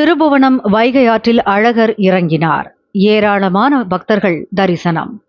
திருபுவனம் வைகை ஆற்றில் அழகர் இறங்கினார். ஏராளமான பக்தர்கள் தரிசனம்.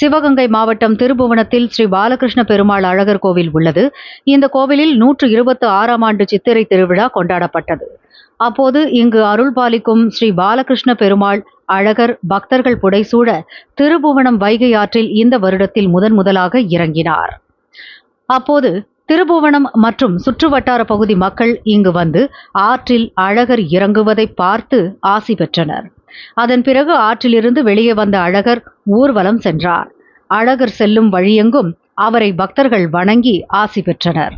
சிவகங்கை மாவட்டம் திருபுவனத்தில் ஸ்ரீ பாலகிருஷ்ண பெருமாள் அழகர் கோவில் உள்ளது. இந்த கோவிலில் நூற்று இருபத்து ஆறாம் ஆண்டு சித்திரை திருவிழா கொண்டாடப்பட்டது. அப்போது இங்கு அருள் பாலிக்கும் ஸ்ரீ பாலகிருஷ்ண பெருமாள் அழகர் பக்தர்கள் புடைசூழ திருபுவனம் வைகை ஆற்றில் இந்த வருடத்தில் முதன் முதலாக இறங்கினார். அப்போது திருபுவனம் மற்றும் சுற்றுவட்டார பகுதி மக்கள் இங்கு வந்து ஆற்றில் அழகர் இறங்குவதை பார்த்து ஆசி பெற்றனர். அதன் பிறகு ஆற்றிலிருந்து வெளியே வந்த அழகர் ஊர்வலம் சென்றார். அழகர் செல்லும் வழியெங்கும் அவரை பக்தர்கள் வணங்கி ஆசி பெற்றனர்.